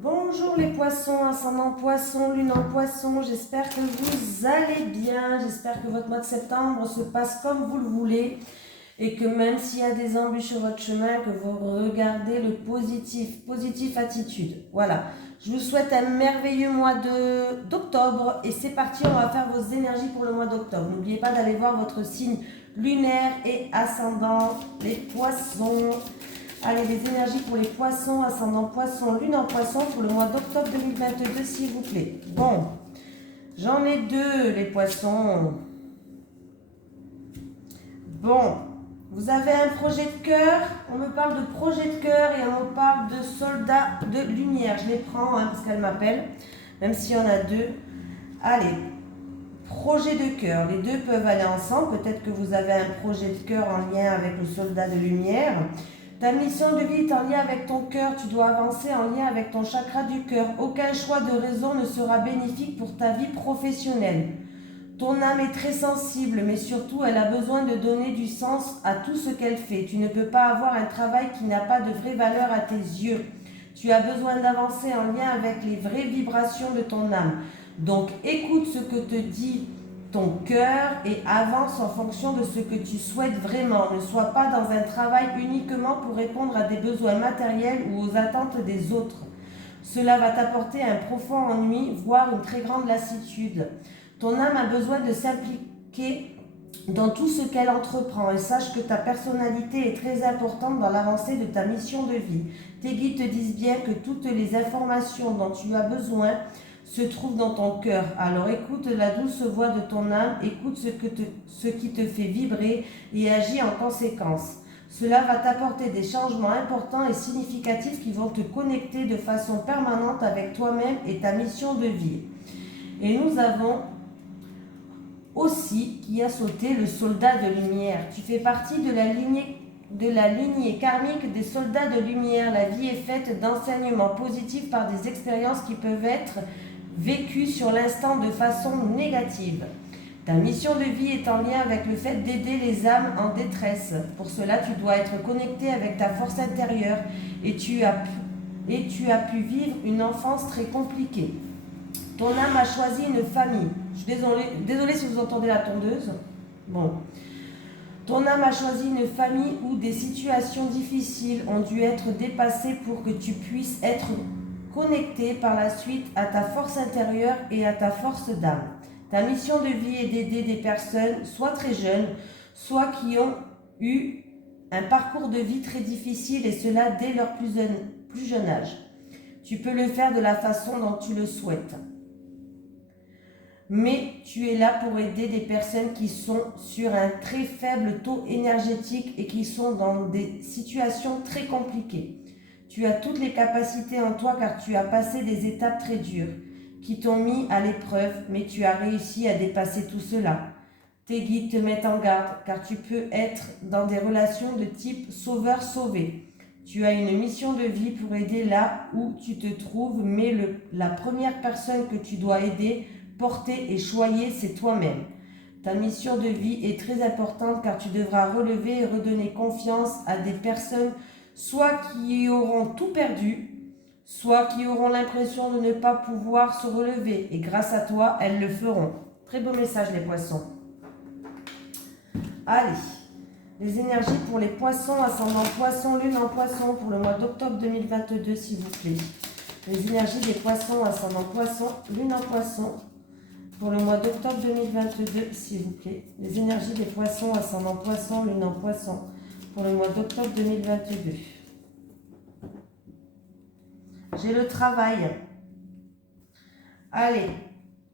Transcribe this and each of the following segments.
Bonjour les poissons, ascendant poisson, lune en poisson, j'espère que vous allez bien, j'espère que votre mois de septembre se passe comme vous le voulez et que même s'il y a des embûches sur votre chemin, que vous regardez le positif, positive attitude. Voilà, je vous souhaite un merveilleux mois d'octobre et c'est parti, on va faire vos énergies pour le mois d'octobre. N'oubliez pas d'aller voir votre signe lunaire et ascendant, les poissons. Allez, les énergies pour les poissons, ascendant poisson, lune en poisson pour le mois d'octobre 2022, s'il vous plaît. Bon, j'en ai deux, les poissons. Bon, vous avez un projet de cœur. On me parle de projet de cœur et on me parle de soldat de lumière. Je les prends parce qu'elles m'appellent, même s'il y en a deux. Allez, projet de cœur. Les deux peuvent aller ensemble. Peut-être que vous avez un projet de cœur en lien avec le soldat de lumière. Ta mission de vie est en lien avec ton cœur, tu dois avancer en lien avec ton chakra du cœur. Aucun choix de raison ne sera bénéfique pour ta vie professionnelle. Ton âme est très sensible, mais surtout elle a besoin de donner du sens à tout ce qu'elle fait. Tu ne peux pas avoir un travail qui n'a pas de vraie valeur à tes yeux. Tu as besoin d'avancer en lien avec les vraies vibrations de ton âme. Donc écoute ce que te dit ton cœur et avance en fonction de ce que tu souhaites vraiment. Ne sois pas dans un travail uniquement pour répondre à des besoins matériels ou aux attentes des autres. Cela va t'apporter un profond ennui, voire une très grande lassitude. Ton âme a besoin de s'impliquer dans tout ce qu'elle entreprend et sache que ta personnalité est très importante dans l'avancée de ta mission de vie. Tes guides te disent bien que toutes les informations dont tu as besoin se trouve dans ton cœur. Alors écoute la douce voix de ton âme, écoute ce qui te fait vibrer et agis en conséquence. Cela va t'apporter des changements importants et significatifs qui vont te connecter de façon permanente avec toi-même et ta mission de vie. Et nous avons aussi qui a sauté le soldat de lumière. Tu fais partie de la lignée karmique des soldats de lumière. La vie est faite d'enseignements positifs par des expériences qui peuvent être vécues sur l'instant de façon négative. Ta mission de vie est en lien avec le fait d'aider les âmes en détresse. Pour cela, tu dois être connecté avec ta force intérieure et tu as pu vivre une enfance très compliquée. Ton âme a choisi une famille. Je suis désolée si vous entendez la tondeuse. Bon. Ton âme a choisi une famille où des situations difficiles ont dû être dépassées pour que tu puisses être connecté par la suite à ta force intérieure et à ta force d'âme. Ta mission de vie est d'aider des personnes, soit très jeunes, soit qui ont eu un parcours de vie très difficile et cela dès leur plus jeune âge. Tu peux le faire de la façon dont tu le souhaites. Mais tu es là pour aider des personnes qui sont sur un très faible taux énergétique et qui sont dans des situations très compliquées. Tu as toutes les capacités en toi car tu as passé des étapes très dures qui t'ont mis à l'épreuve, mais tu as réussi à dépasser tout cela. Tes guides te mettent en garde car tu peux être dans des relations de type sauveur-sauvé. Tu as une mission de vie pour aider là où tu te trouves, mais la première personne que tu dois aider, porter et choyer, c'est toi-même. Ta mission de vie est très importante car tu devras relever et redonner confiance à des personnes soit qui auront tout perdu, soit qui auront l'impression de ne pas pouvoir se relever. Et grâce à toi, elles le feront. Très beau message les poissons. Allez, les énergies pour les poissons, ascendant poisson, lune en poisson pour le mois d'octobre 2022, s'il vous plaît. Les énergies des poissons, ascendant poisson, lune en poisson pour le mois d'octobre 2022, s'il vous plaît. Les énergies des poissons, ascendant poisson, lune en poisson pour le mois d'octobre 2022. J'ai le travail. Allez,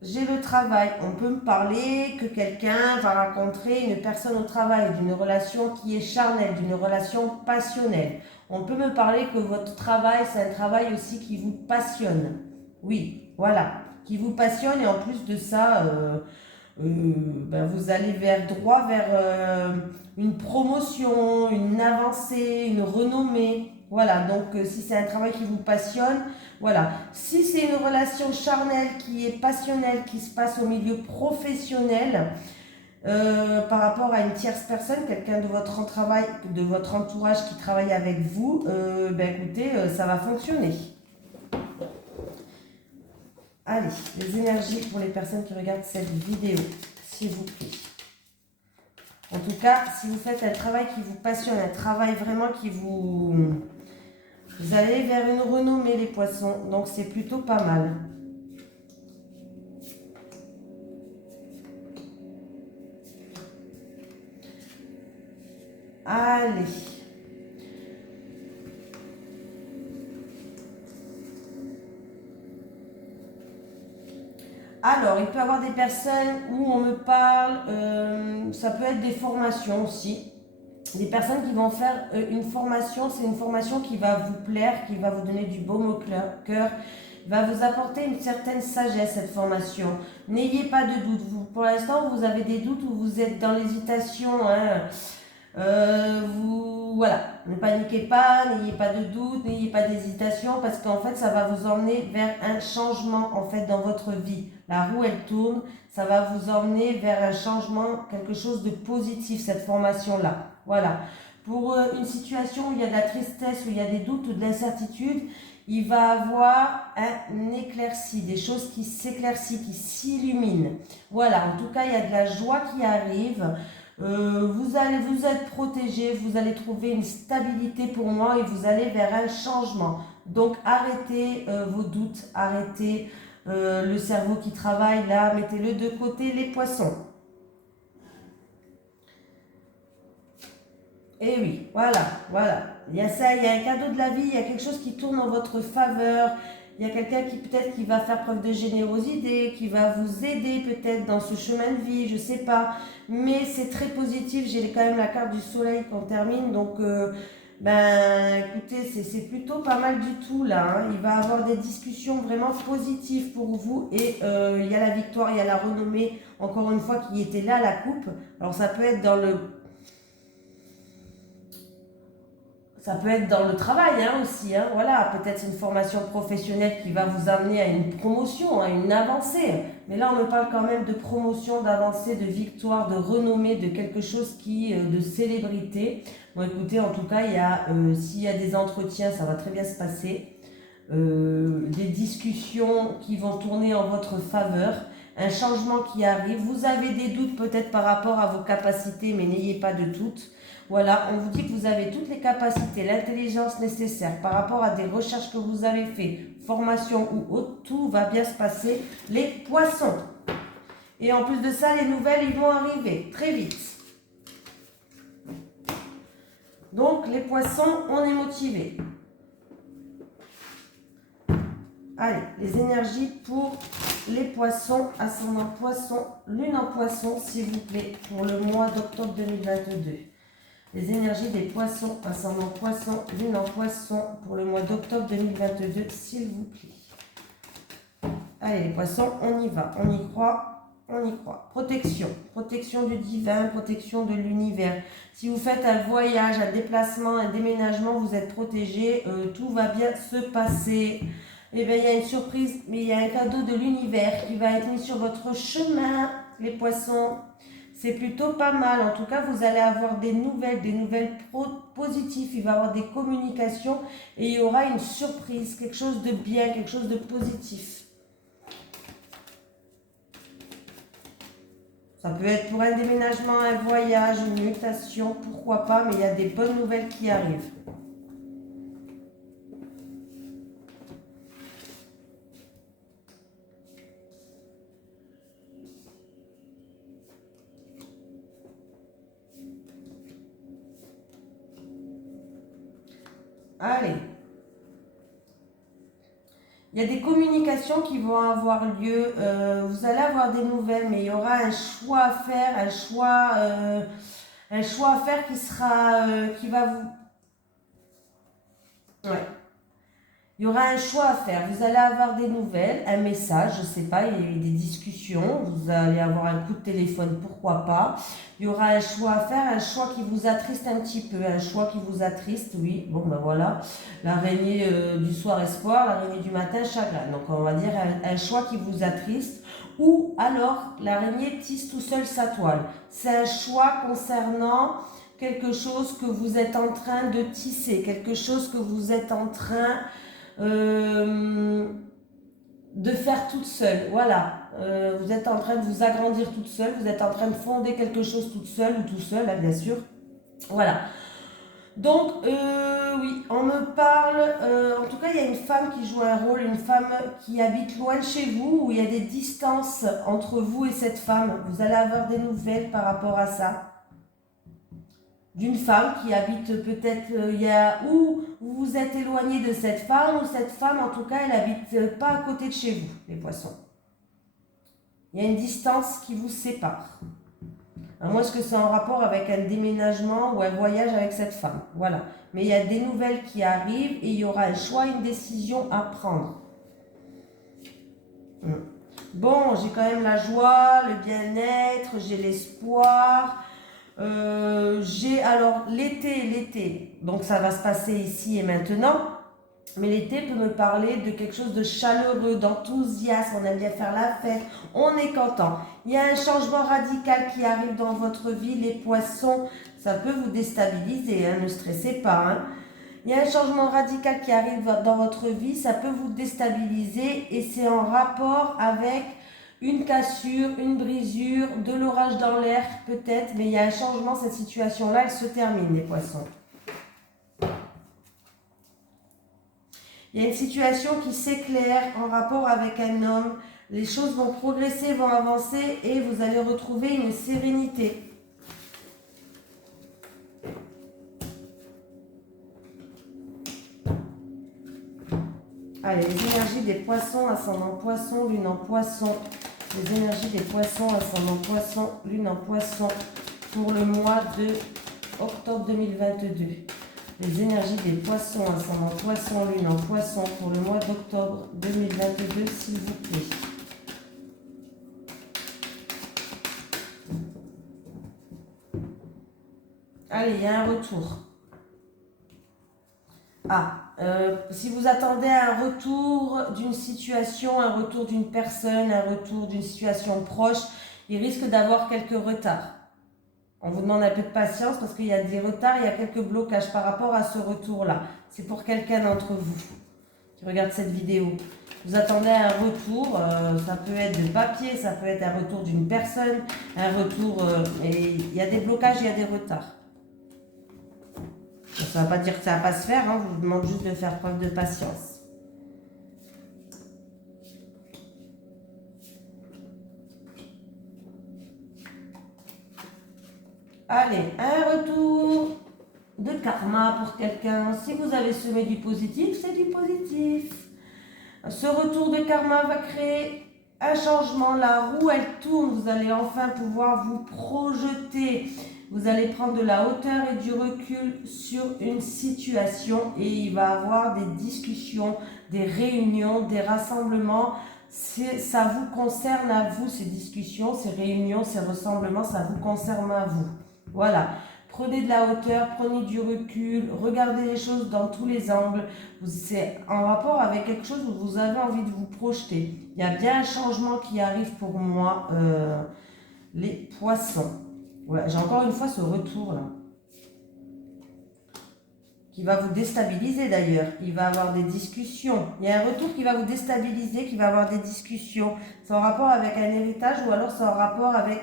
j'ai le travail. On peut me parler que quelqu'un va rencontrer une personne au travail, d'une relation qui est charnelle, d'une relation passionnelle. On peut me parler que votre travail, c'est un travail aussi qui vous passionne. Oui, voilà, qui vous passionne et en plus de ça, vous allez droit vers une promotion, une avancée, une renommée. Voilà, donc si c'est un travail qui vous passionne, voilà. Si c'est une relation charnelle qui est passionnelle, qui se passe au milieu professionnel, par rapport à une tierce personne, quelqu'un de votre entourage qui travaille avec vous, écoutez, ça va fonctionner. Allez, les énergies pour les personnes qui regardent cette vidéo, s'il vous plaît. En tout cas, si vous faites un travail qui vous passionne, un travail vraiment qui vous... Vous allez vers une renommée, les poissons, donc c'est plutôt pas mal. Allez. Alors, il peut y avoir des personnes où on me parle, ça peut être des formations aussi. Des personnes qui vont faire une formation, c'est une formation qui va vous plaire, qui va vous donner du baume au cœur, va vous apporter une certaine sagesse, cette formation. N'ayez pas de doute. Vous, pour l'instant, vous avez des doutes ou vous êtes dans l'hésitation. Hein. Voilà, ne paniquez pas, n'ayez pas de doute, n'ayez pas d'hésitation parce qu'en fait ça va vous emmener vers un changement en fait dans votre vie. La roue elle tourne, ça va vous emmener vers un changement, quelque chose de positif cette formation là. Voilà, pour une situation où il y a de la tristesse, où il y a des doutes ou de l'incertitude, il va avoir un éclairci, des choses qui s'éclaircissent, qui s'illuminent. Voilà, en tout cas il y a de la joie qui arrive. Vous allez vous être protégé, vous allez trouver une stabilité pour moi et vous allez vers un changement. Donc arrêtez vos doutes, arrêtez le cerveau qui travaille là, mettez-le de côté les poissons. Et oui, voilà, voilà. Il y a ça, il y a un cadeau de la vie, il y a quelque chose qui tourne en votre faveur. Il y a quelqu'un qui peut-être qui va faire preuve de générosité, qui va vous aider peut-être dans ce chemin de vie, je sais pas. Mais c'est très positif, j'ai quand même la carte du soleil qu'on termine, donc écoutez, c'est plutôt pas mal du tout là. Hein. Il va y avoir des discussions vraiment positives pour vous et il y a la victoire, il y a la renommée, encore une fois, qui était là, la coupe. Alors ça peut être dans le... Ça peut être dans le travail hein, aussi, hein, voilà, peut-être une formation professionnelle qui va vous amener à une promotion, à une avancée. Mais là, on me parle quand même de promotion, d'avancée, de victoire, de renommée, de quelque chose qui, de célébrité. Bon, écoutez, en tout cas, s'il y a des entretiens, ça va très bien se passer. Des discussions qui vont tourner en votre faveur. Un changement qui arrive. Vous avez des doutes peut-être par rapport à vos capacités, mais n'ayez pas de doute. Voilà, on vous dit que vous avez toutes les capacités, l'intelligence nécessaire par rapport à des recherches que vous avez faites, formation ou autre, tout va bien se passer. Les poissons. Et en plus de ça, les nouvelles, ils vont arriver très vite. Donc, les poissons, on est motivés. Allez, les énergies pour les poissons, ascendant poisson, lune en poisson, s'il vous plaît, pour le mois d'octobre 2022. Les énergies des poissons, ascendant poisson, lune en poisson, pour le mois d'octobre 2022, s'il vous plaît. Allez, les poissons, on y va, on y croit, on y croit. Protection, protection du divin, protection de l'univers. Si vous faites un voyage, un déplacement, un déménagement, vous êtes protégé, tout va bien se passer. Eh bien, il y a une surprise, mais il y a un cadeau de l'univers qui va être mis sur votre chemin, les poissons. C'est plutôt pas mal. En tout cas, vous allez avoir des nouvelles positives. Il va y avoir des communications et il y aura une surprise, quelque chose de bien, quelque chose de positif. Ça peut être pour un déménagement, un voyage, une mutation, pourquoi pas, mais il y a des bonnes nouvelles qui arrivent. Allez. Il y a des communications qui vont avoir lieu. Vous allez avoir des nouvelles, mais il y aura un choix à faire, un choix à faire qui va vous... Ouais. Il y aura un choix à faire. Vous allez avoir des nouvelles, un message, je ne sais pas, il y a eu des discussions, vous allez avoir un coup de téléphone, pourquoi pas. Il y aura un choix à faire, un choix qui vous attriste un petit peu, un choix qui vous attriste, oui. Bon, ben voilà, l'araignée du soir espoir, l'araignée du matin chagrin. Donc on va dire un choix qui vous attriste. Ou alors l'araignée tisse tout seul sa toile. C'est un choix concernant quelque chose que vous êtes en train de tisser, quelque chose que vous êtes en train de faire toute seule. Voilà, vous êtes en train de vous agrandir toute seule, vous êtes en train de fonder quelque chose toute seule ou tout seul, hein, bien sûr. Voilà. Donc, oui, on me parle, en tout cas, il y a une femme qui joue un rôle, une femme qui habite loin de chez vous, où il y a des distances entre vous et cette femme. Vous allez avoir des nouvelles par rapport à ça. D'une femme qui habite peut-être, où vous vous êtes éloigné de cette femme, ou cette femme, en tout cas, elle habite pas à côté de chez vous, les poissons. Il y a une distance qui vous sépare. À moins que c'est en rapport avec un déménagement ou un voyage avec cette femme. Voilà. Mais il y a des nouvelles qui arrivent et il y aura un choix, une décision à prendre. Bon, j'ai quand même la joie, le bien-être, j'ai l'espoir. J'ai alors l'été. Donc ça va se passer ici et maintenant. Mais l'été peut me parler de quelque chose de chaleureux, d'enthousiasme, on aime bien faire la fête, on est content. Il y a un changement radical qui arrive dans votre vie, les poissons, ça peut vous déstabiliser, hein, ne stressez pas. Hein. Il y a un changement radical qui arrive dans votre vie, ça peut vous déstabiliser et c'est en rapport avec une cassure, une brisure, de l'orage dans l'air peut-être, mais il y a un changement, cette situation-là, elle se termine les poissons. Il y a une situation qui s'éclaire en rapport avec un homme. Les choses vont progresser, vont avancer et vous allez retrouver une sérénité. Allez, les énergies des poissons, ascendant poisson, lune en poisson. Les énergies des poissons, ascendant poisson, lune en poisson pour le mois de octobre 2022. Les énergies des poissons, ascendant poisson, lune en poisson pour le mois d'octobre 2022, s'il vous plaît. Allez, il y a un retour. Si vous attendez un retour d'une situation, un retour d'une personne, un retour d'une situation proche, il risque d'avoir quelques retards. On vous demande un peu de patience parce qu'il y a des retards, il y a quelques blocages par rapport à ce retour-là. C'est pour quelqu'un d'entre vous qui regarde cette vidéo. Vous attendez un retour, ça peut être de papier, ça peut être un retour d'une personne, un retour... et il y a des blocages, il y a des retards. Ça ne va pas dire que ça ne va pas se faire, hein, je vous demande juste de faire preuve de patience. Allez, un retour de karma pour quelqu'un. Si vous avez semé du positif, c'est du positif. Ce retour de karma va créer un changement. La roue, elle tourne. Vous allez enfin pouvoir vous projeter. Vous allez prendre de la hauteur et du recul sur une situation et il va y avoir des discussions, des réunions, des rassemblements. Ça vous concerne à vous, ces discussions, ces réunions, ces rassemblements, ça vous concerne à vous. Voilà, prenez de la hauteur, prenez du recul, regardez les choses dans tous les angles. C'est en rapport avec quelque chose où vous avez envie de vous projeter. Il y a bien un changement qui arrive pour moi, les poissons. Voilà, j'ai encore une fois ce retour-là. Qui va vous déstabiliser d'ailleurs. Il va avoir des discussions. Il y a un retour qui va vous déstabiliser, qui va avoir des discussions. C'est en rapport avec un héritage ou alors c'est en rapport avec...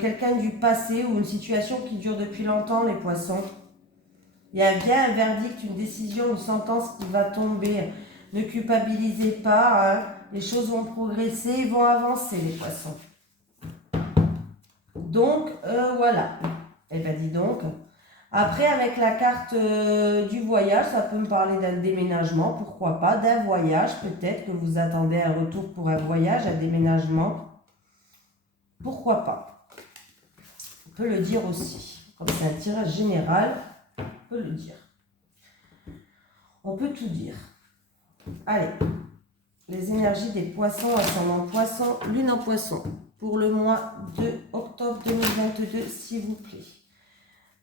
quelqu'un du passé ou une situation qui dure depuis longtemps, les poissons. Il y a bien un verdict, une décision, une sentence qui va tomber. Ne culpabilisez pas, hein. Les choses vont progresser, ils vont avancer, les poissons. Donc, voilà. Eh bien, dis donc. Après, avec la carte du voyage, ça peut me parler d'un déménagement, pourquoi pas, d'un voyage, peut-être que vous attendez un retour pour un voyage, un déménagement. Pourquoi pas. On peut le dire aussi. Comme c'est un tirage général, on peut le dire. On peut tout dire. Allez. Les énergies des poissons, ascendant poisson, lune en poisson. Pour le mois de octobre 2022, s'il vous plaît.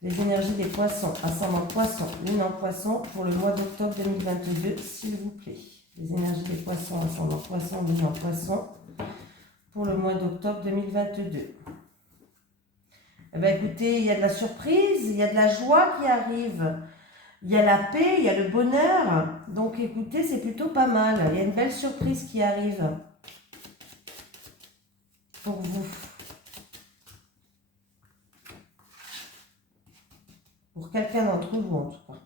Les énergies des poissons, ascendant poisson, lune en poisson. Pour le mois d'octobre 2022, s'il vous plaît. Les énergies des poissons, ascendant poisson, lune en poisson. Pour le mois d'octobre 2022. Eh bien, écoutez, il y a de la surprise, il y a de la joie qui arrive. Il y a la paix, il y a le bonheur. Donc écoutez, c'est plutôt pas mal. Il y a une belle surprise qui arrive pour vous. Pour quelqu'un d'entre vous en tout cas.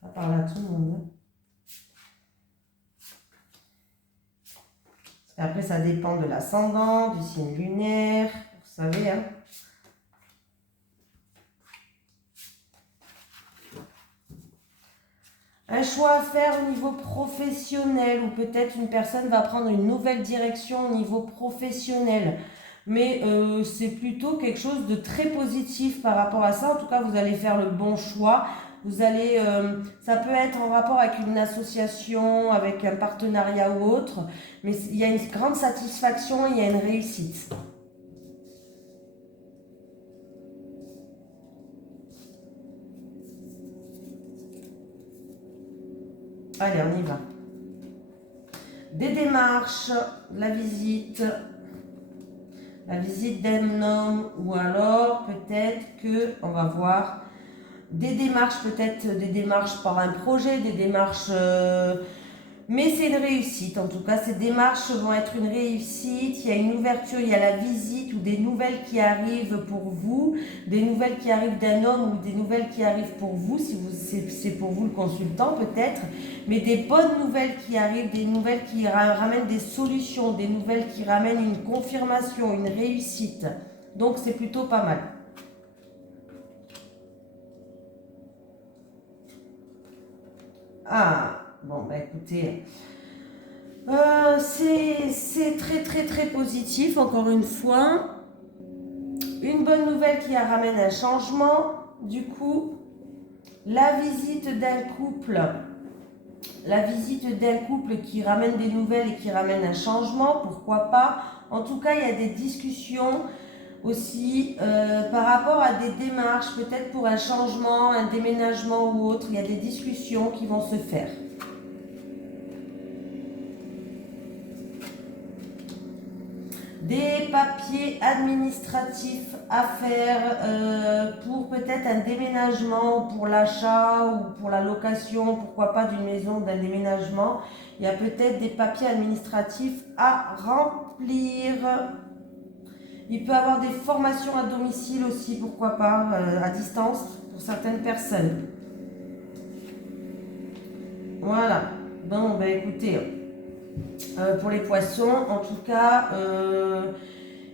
Pas parler à tout le monde. Après, ça dépend de l'ascendant, du signe lunaire, vous savez. Hein. Un choix à faire au niveau professionnel, ou peut-être une personne va prendre une nouvelle direction au niveau professionnel. Mais c'est plutôt quelque chose de très positif par rapport à ça. En tout cas, vous allez faire le bon choix. Vous allez, ça peut être en rapport avec une association, avec un partenariat ou autre, mais il y a une grande satisfaction, il y a une réussite. Allez, on y va. Des démarches, la visite d'un homme, ou alors peut-être que, on va voir, des démarches, peut-être des démarches par un projet, des démarches... mais c'est une réussite, en tout cas, ces démarches vont être une réussite, il y a une ouverture, il y a la visite ou des nouvelles qui arrivent pour vous, des nouvelles qui arrivent d'un homme ou des nouvelles qui arrivent pour vous, si c'est pour vous le consultant peut-être, mais des bonnes nouvelles qui arrivent, des nouvelles qui ramènent des solutions, des nouvelles qui ramènent une confirmation, une réussite. Donc c'est plutôt pas mal. Ah, bon, bah écoutez, c'est très très très positif, encore une fois. Une bonne nouvelle qui ramène un changement, du coup, la visite d'un couple qui ramène des nouvelles et qui ramène un changement, pourquoi pas. En tout cas, il y a des discussions aussi par rapport à des démarches, peut-être pour un changement, un déménagement ou autre, il y a des discussions qui vont se faire. Des papiers administratifs à faire pour peut-être un déménagement, pour l'achat ou pour la location, pourquoi pas d'une maison, d'un déménagement. Il y a peut-être des papiers administratifs à remplir. Il peut y avoir des formations à domicile aussi, pourquoi pas, à distance pour certaines personnes. Voilà. Bon, ben écoutez, pour les poissons, en tout cas,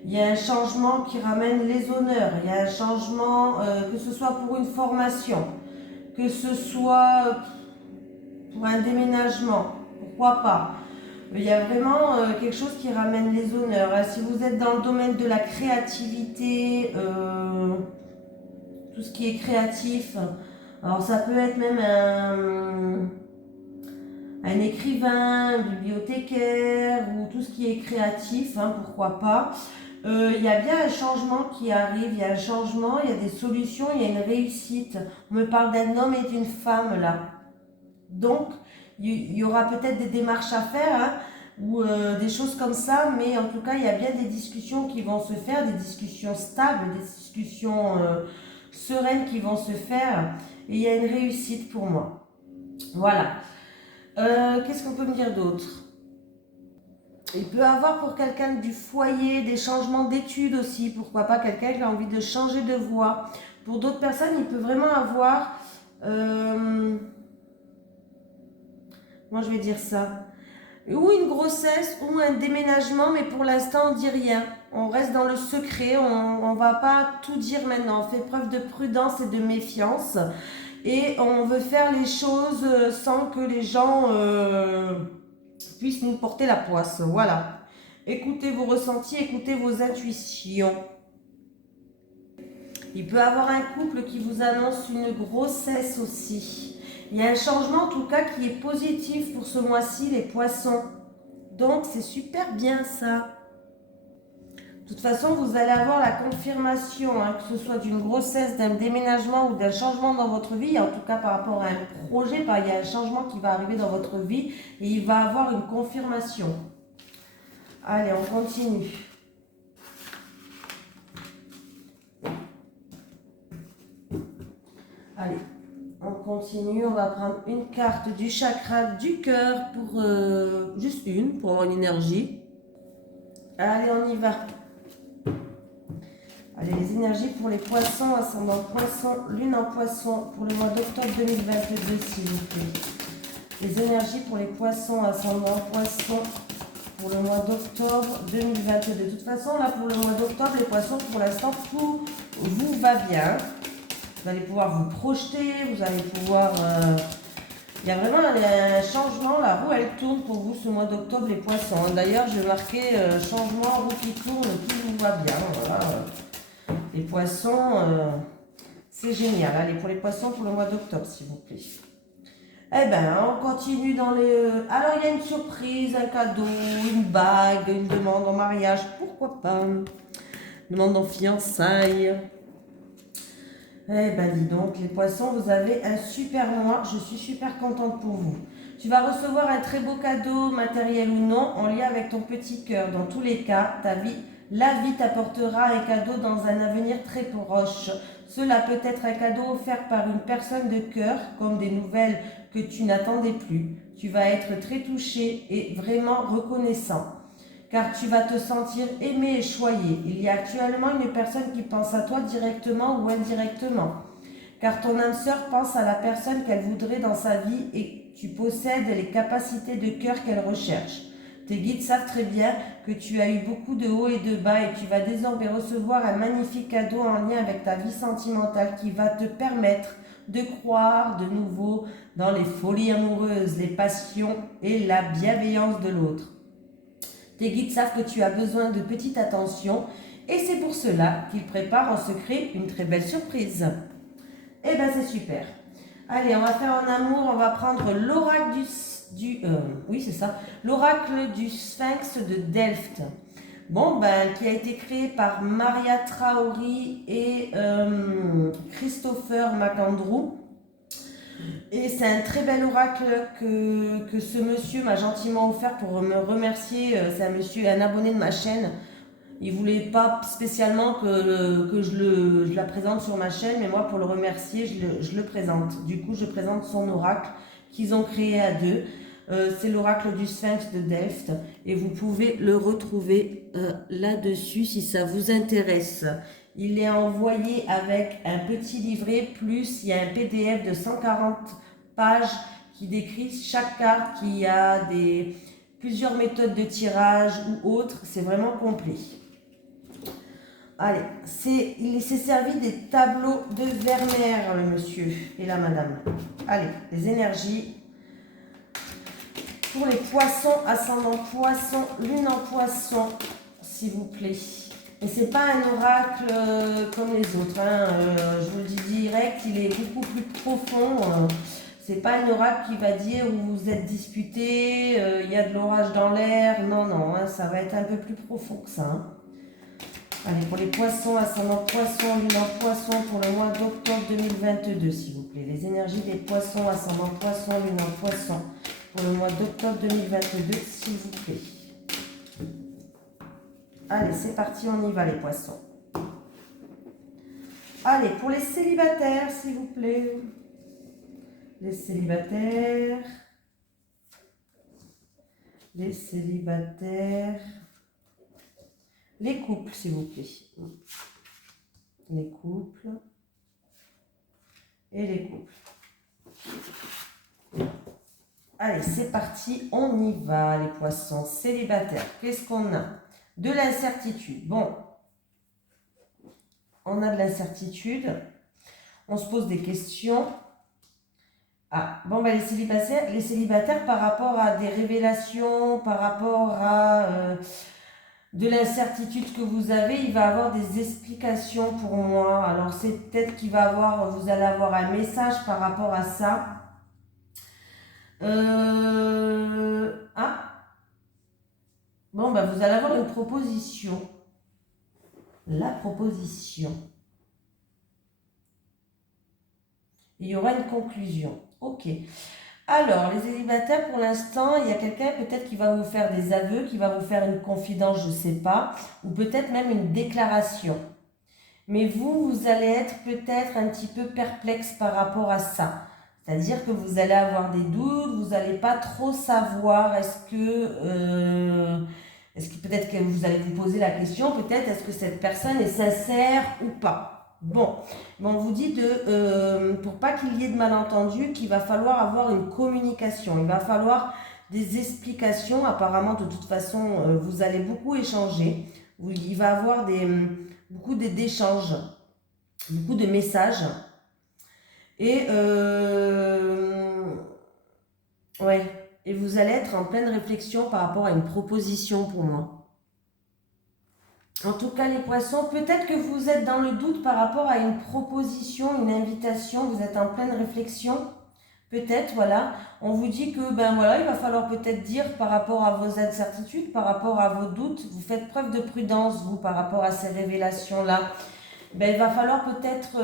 il y a un changement qui ramène les honneurs. Il y a un changement, que ce soit pour une formation, que ce soit pour un déménagement, pourquoi pas. Il y a vraiment quelque chose qui ramène les honneurs. Si vous êtes dans le domaine de la créativité, tout ce qui est créatif, alors ça peut être même un écrivain, un bibliothécaire ou tout ce qui est créatif, hein, pourquoi pas. Il y a bien un changement qui arrive, il y a un changement, il y a des solutions, il y a une réussite. On me parle d'un homme et d'une femme là. Donc, il y aura peut-être des démarches à faire, hein, ou des choses comme ça, mais en tout cas, il y a bien des discussions qui vont se faire, des discussions stables, des discussions sereines qui vont se faire, et il y a une réussite pour moi. Voilà. Qu'est-ce qu'on peut me dire d'autre? Il peut avoir pour quelqu'un du foyer des changements d'études aussi, pourquoi pas quelqu'un qui a envie de changer de voie. Pour d'autres personnes, il peut vraiment avoir... moi je vais dire ça, ou une grossesse ou un déménagement, mais pour l'instant on dit rien, on reste dans le secret, on va pas tout dire maintenant, on fait preuve de prudence et de méfiance et on veut faire les choses sans que les gens puissent nous porter la poisse. Voilà, écoutez vos ressentis, écoutez vos intuitions. Il peut y avoir un couple qui vous annonce une grossesse aussi. Il y a un changement en tout cas qui est positif pour ce mois-ci, les poissons. Donc c'est super bien ça. De toute façon, vous allez avoir la confirmation, hein, que ce soit d'une grossesse, d'un déménagement ou d'un changement dans votre vie, en tout cas par rapport à un projet, il y a un changement qui va arriver dans votre vie et il va avoir une confirmation. Allez, on continue. Allez, on continue, on va prendre une carte du chakra du cœur pour juste une, pour avoir une énergie. Allez, on y va. Allez, les énergies pour les poissons, ascendant poisson, lune en poisson, pour le mois d'octobre 2022, s'il vous plaît. Les énergies pour les poissons, ascendant poisson, pour le mois d'octobre 2022. De toute façon, là, pour le mois d'octobre, les poissons, pour l'instant, tout vous va bien. Vous allez pouvoir vous projeter, vous allez pouvoir... Il y a vraiment un changement, la roue, elle tourne pour vous ce mois d'octobre, les poissons. D'ailleurs, je vais marquer changement, roue qui tourne, tout vous va bien. Voilà. Les poissons, c'est génial. Allez, pour les poissons, pour le mois d'octobre, s'il vous plaît. Eh ben, on continue dans les... Alors, il y a une surprise, un cadeau, une bague, une demande en mariage, pourquoi pas. Une demande en fiançailles. Eh ben, dis donc, les poissons, vous avez un super mois. Je suis super contente pour vous. Tu vas recevoir un très beau cadeau, matériel ou non, en lien avec ton petit cœur. Dans tous les cas, la vie t'apportera un cadeau dans un avenir très proche. Cela peut être un cadeau offert par une personne de cœur, comme des nouvelles que tu n'attendais plus. Tu vas être très touché et vraiment reconnaissant, car tu vas te sentir aimé et choyé. Il y a actuellement une personne qui pense à toi directement ou indirectement, car ton âme sœur pense à la personne qu'elle voudrait dans sa vie et tu possèdes les capacités de cœur qu'elle recherche. Tes guides savent très bien que tu as eu beaucoup de hauts et de bas et tu vas désormais recevoir un magnifique cadeau en lien avec ta vie sentimentale qui va te permettre de croire de nouveau dans les folies amoureuses, les passions et la bienveillance de l'autre. Tes guides savent que tu as besoin de petite attention et c'est pour cela qu'ils préparent en secret une très belle surprise. Eh ben c'est super. Allez, on va faire en amour, on va prendre l'oracle l'oracle du Sphinx de Delft. Bon, ben, qui a été créé par Maria Traori et Christopher McAndrew. Et c'est un très bel oracle que ce monsieur m'a gentiment offert pour me remercier. C'est un monsieur, un abonné de ma chaîne. Il ne voulait pas spécialement que je la présente sur ma chaîne, mais moi, pour le remercier, je le présente. Du coup, je présente son oracle qu'ils ont créé à deux. C'est l'oracle du Sphinx de Delft et vous pouvez le retrouver là-dessus si ça vous intéresse. Il est envoyé avec un petit livret, plus il y a un PDF de 140 pages qui décrit chaque carte, qui a plusieurs méthodes de tirage ou autres. C'est vraiment complet. Allez, il s'est servi des tableaux de Vermeer, le monsieur et la madame. Allez, les énergies. Pour les poissons, ascendant poisson, lune en poisson, s'il vous plaît. Et c'est pas un oracle comme les autres. Je vous le dis direct, il est beaucoup plus profond. C'est pas un oracle qui va dire où vous êtes disputés, il y a de l'orage dans l'air. Non, non, ça va être un peu plus profond que ça. Allez, pour les poissons, ascendant poisson, lune en poisson, pour le mois d'octobre 2022, s'il vous plaît. Les énergies des poissons, ascendant poisson, lune en poisson, pour le mois d'octobre 2022, s'il vous plaît. Allez, c'est parti, on y va les poissons. Allez, pour les célibataires, s'il vous plaît. Les célibataires. Les célibataires. Les couples, s'il vous plaît. Les couples. Et les couples. Allez, c'est parti, on y va, les poissons célibataires. Qu'est-ce qu'on a? De l'incertitude. Bon, on a de l'incertitude. On se pose des questions. Ah, bon, ben les célibataires, par rapport à des révélations, par rapport à de l'incertitude que vous avez, il va avoir des explications pour moi. Alors, c'est peut-être vous allez avoir un message par rapport à ça. Bon, ben vous allez avoir une proposition. La proposition. Il y aura une conclusion. Ok. Alors, les célibataires, pour l'instant, il y a quelqu'un peut-être qui va vous faire des aveux, qui va vous faire une confidence, je ne sais pas, ou peut-être même une déclaration. Mais vous allez être peut-être un petit peu perplexe par rapport à ça. C'est-à-dire que vous allez avoir des doutes, vous n'allez pas trop savoir est-ce que peut-être que vous allez vous poser la question, peut-être est-ce que cette personne est sincère ou pas. Bon, on vous dit pour pas qu'il y ait de malentendus, qu'il va falloir avoir une communication, il va falloir des explications. Apparemment, de toute façon, vous allez beaucoup échanger, il va y avoir beaucoup d'échanges, beaucoup de messages. Et ouais, et vous allez être en pleine réflexion par rapport à une proposition pour moi. En tout cas, les poissons, peut-être que vous êtes dans le doute par rapport à une proposition, une invitation, vous êtes en pleine réflexion. Peut-être, voilà, on vous dit que, ben voilà, il va falloir peut-être dire par rapport à vos incertitudes, par rapport à vos doutes, vous faites preuve de prudence, vous, par rapport à ces révélations-là. Ben, il va falloir peut-être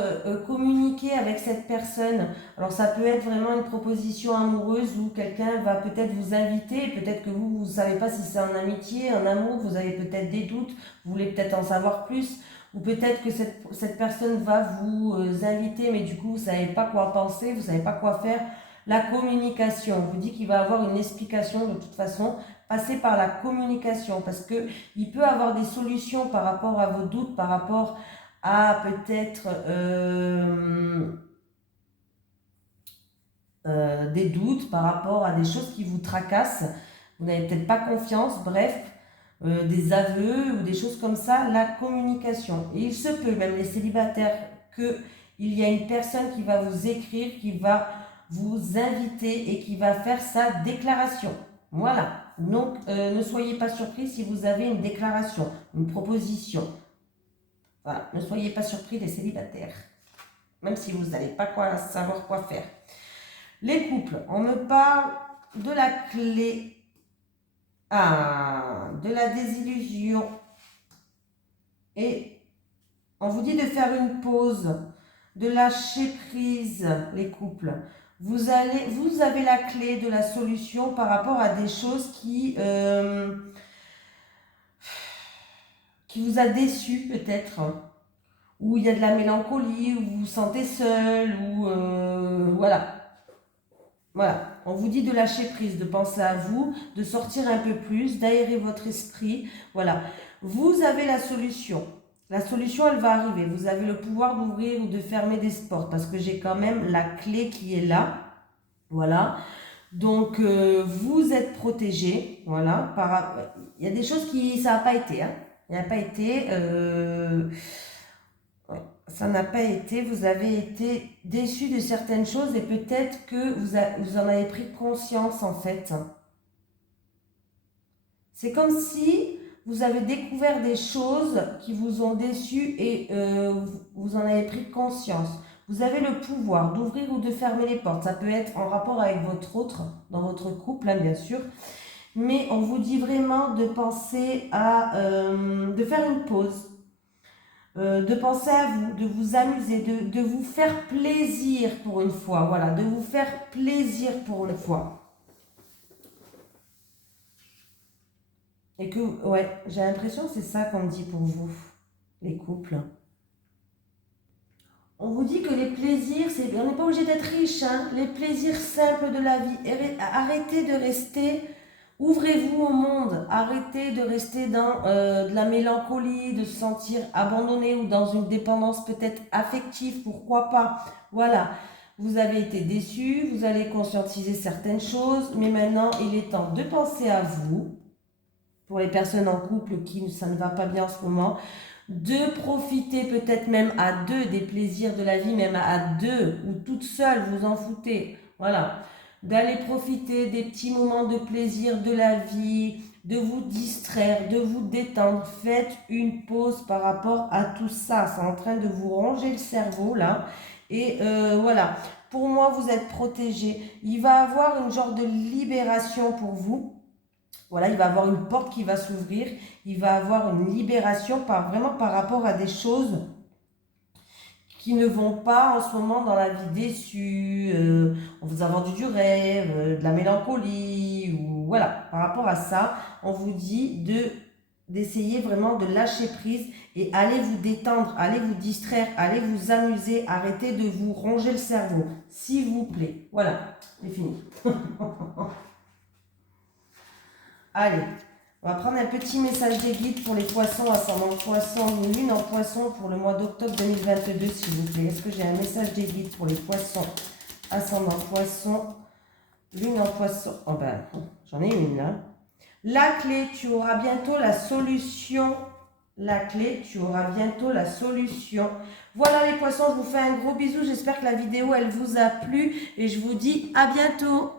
communiquer avec cette personne. Alors ça peut être vraiment une proposition amoureuse où quelqu'un va peut-être vous inviter, peut-être que vous ne savez pas si c'est en amitié, en amour, vous avez peut-être des doutes, vous voulez peut-être en savoir plus, ou peut-être que cette personne va vous inviter, mais du coup vous ne savez pas quoi penser, vous ne savez pas quoi faire. La communication, on vous dit qu'il va avoir une explication de toute façon, passer par la communication, parce qu'il peut avoir des solutions par rapport à vos doutes, par rapport à peut-être des doutes par rapport à des choses qui vous tracassent, vous n'avez peut-être pas confiance, bref, des aveux ou des choses comme ça, la communication. Et il se peut, même les célibataires, qu'il y a une personne qui va vous écrire, qui va vous inviter et qui va faire sa déclaration. Voilà, donc ne soyez pas surpris si vous avez une déclaration, une proposition. Voilà, ne soyez pas surpris les célibataires, même si vous n'allez pas savoir quoi faire. Les couples, on me parle de la clé, de la désillusion. Et on vous dit de faire une pause, de lâcher prise, les couples. Vous avez la clé de la solution par rapport à des choses qui vous a déçu peut-être, où il y a de la mélancolie, où vous vous sentez seul, ou voilà. Voilà, on vous dit de lâcher prise, de penser à vous, de sortir un peu plus, d'aérer votre esprit. Voilà, vous avez la solution. La solution, elle va arriver. Vous avez le pouvoir d'ouvrir ou de fermer des portes parce que j'ai quand même la clé qui est là. Voilà. Donc, vous êtes protégé. Voilà. Il y a des choses qui... Ça n'a pas été. Hein. Il n'a pas été... ça n'a pas été, vous avez été déçu de certaines choses et peut-être que vous en avez pris conscience en fait. C'est comme si vous avez découvert des choses qui vous ont déçu et vous en avez pris conscience. Vous avez le pouvoir d'ouvrir ou de fermer les portes. Ça peut être en rapport avec votre autre, dans votre couple, hein, bien sûr. Mais on vous dit vraiment de penser de faire une pause. De penser à vous, de vous amuser, de vous faire plaisir pour une fois. Voilà, de vous faire plaisir pour une fois. Et que, ouais, j'ai l'impression que c'est ça qu'on dit pour vous, les couples. On vous dit que les plaisirs, on n'est pas obligé d'être riche, hein, les plaisirs simples de la vie. Arrêtez de rester... Ouvrez-vous au monde, arrêtez de rester dans de la mélancolie, de se sentir abandonné ou dans une dépendance peut-être affective, pourquoi pas. Voilà, vous avez été déçu, vous allez conscientiser certaines choses, mais maintenant il est temps de penser à vous, pour les personnes en couple qui ça ne va pas bien en ce moment, de profiter peut-être même à deux des plaisirs de la vie, même à deux ou toute seule, vous en foutez, voilà. D'aller profiter des petits moments de plaisir de la vie, de vous distraire, de vous détendre. Faites une pause par rapport à tout ça. C'est en train de vous ronger le cerveau là. Et voilà, pour moi, vous êtes protégé. Il va y avoir une genre de libération pour vous. Voilà, il va y avoir une porte qui va s'ouvrir. Il va y avoir une libération vraiment par rapport à des choses qui ne vont pas en ce moment dans la vie déçue, on vous a vendu du rêve, de la mélancolie, ou voilà, par rapport à ça, on vous dit de d'essayer vraiment de lâcher prise et allez vous détendre, allez vous distraire, allez vous amuser, arrêtez de vous ronger le cerveau, s'il vous plaît. Voilà, c'est fini. Allez, on va prendre un petit message des guides pour les poissons, ascendant poisson, lune en poisson pour le mois d'octobre 2022, s'il vous plaît. Est-ce que j'ai un message des guides pour les poissons, ascendant poisson, lune en poisson? Oh ben, j'en ai une là. La clé, tu auras bientôt la solution. La clé, tu auras bientôt la solution. Voilà les poissons, je vous fais un gros bisou. J'espère que la vidéo, elle vous a plu et je vous dis à bientôt.